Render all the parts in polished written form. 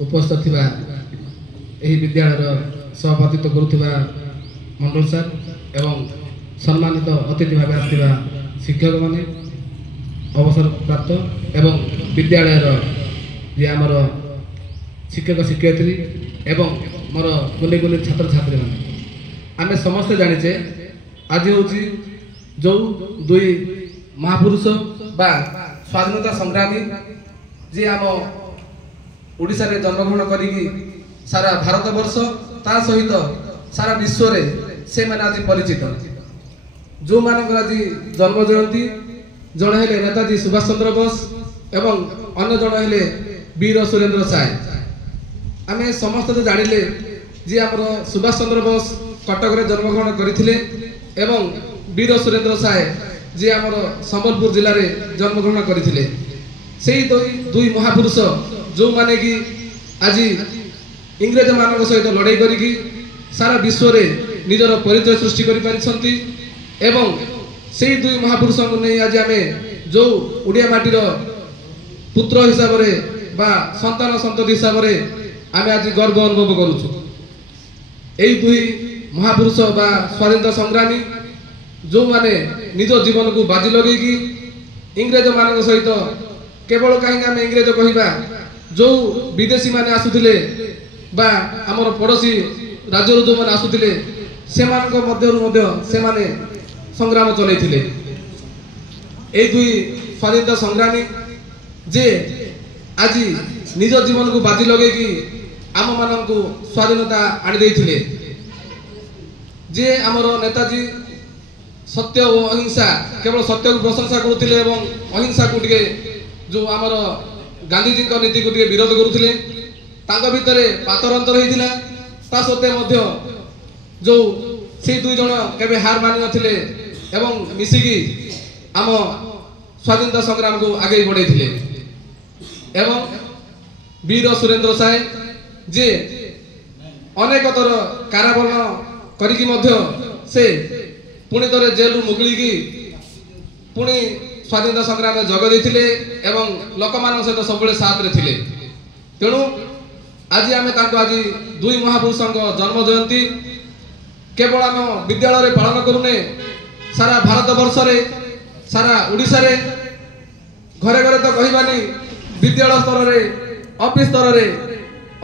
उपस्थित थिबा एही विद्यालय सभापतित्व करुथिबा मंडल सर एवं सम्मानित अतिथि भाव आसथिबा शिक्षक माने अवसर प्राप्त एवं विद्यालय जे आमर शिक्षक शिक्षयित्री एवं मोर कुनि कुनि छात्र छात्री माने आमे समस्त जानिचे आज होची जो दुई महापुरुष बा स्वाधीनता संग्रामी जे आम ओडिशा रे जन्मग्रहण करिकी सारा भारत वर्ष ता सहित सारा विश्व रे से माने आज परिचित जो मानकर आज जन्म जयंती जन हेले नेताजी सुभाष चंद्र बोस एवं अन्य जन हेले वीर सुरेंद्र साय आमे समस्त तो जानिले जे आमर सुभाष चंद्र बोस कटक रे जन्मग्रहण करथिले एवं वीर सुरेंद्र साय जे आमर संबलपुर जिले में जन्मग्रहण करथिले सेही दुई महापुरुष जो माने कि आज इंग्रेज मान सहित लड़ाई करिकी सारा विश्व रे निजर परिचय सृष्टि करि पारिछंती एवं सेही दुई महापुरुष को नहीं आज आमे जो उड़िया माटीर पुत्र हिसाब रे बा संतान संतति हिसाब रे आमे आज गर्व अनुभव करूछु। एही दुई महापुरुष बा स्वाधीनता संग्रामी जो माने निज जीवन को बाजी लगेगी इंग्रेज मान सहित केवल कहीं आम इंग्रेज कहवा जो विदेशी माने आसुथिले बा हमर पड़ोसी राज्य जो माने आसुथिले सेमानक मध्य से माने संग्राम चलैथिले ए दुई स्वाधीनता संग्रामी जे आज निज जीवन को बाजी लगेगी आम मानक स्वाधीनता आनी देथिले जे हमर नेताजी सत्य और अहिंसा केवल सत्य को प्रशंसा करुथिले एवं अहिंसा को टिके जो आमर गांधीजी को नीति को टिके विरोध करुथिले तांको भितरे पातर अंतर होइथिला ता सत्य मध्य जो से दुई जण केबे हार मानि नथिले एवं मिसिकी आम स्वाधीनता संग्राम को आगे बढ़ाइथिले एवं वीर सुरेंद्र साय जे अनेक तर कारावरण करिकी मध्य से पुणी थे जेल मुगली की पुणी स्वाधीनता संग्राम में जग देथिले एवं लोक मान सहित सब साथ रे थिले तेणु आज आम आज दुई महापुरुष जन्म जयंती केवल आम विद्यालय रे पालन करूने सारा भारत वर्ष रे सारा ओडिशा रे घरे घरे तो कहबानी विद्यालय स्तर रे ऑफिस स्तर रे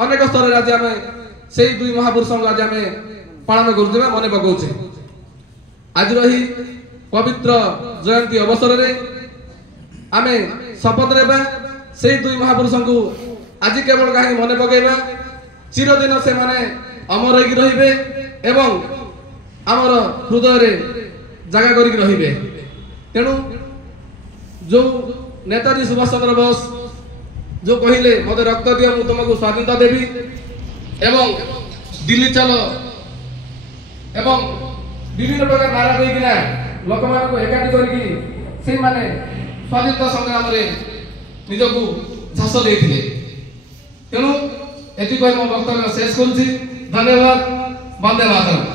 अनेक स्तर रे आज आम से दुई महापुरुष आज आम पालन करूँ मन पकाउछे। आज रही पवित्र जयंती अवसर रे आमे शपथ नेबा से दुई महापुरुष को आज केवल कहीं मन पकेबा चिरदिन से माने अमर होगी रहिबे एवं आमर हृदय रे जगह करिक रहिबे। तेणु जो नेताजी सुभाष चंद्र बोस जो कहिले मते रक्त दिया मु तुमको स्वाधीनता देवी एवं दिल्ली चलो एवं विभिन्न प्रकार नारा देकिना लोक मान को एकाठी करके से माने स्वाधीनता संग्राम रे निजको झास देथिले। तेणु एति कहि मो वक्तव्य शेष करूछि। धन्यवाद। वंदे मातरम।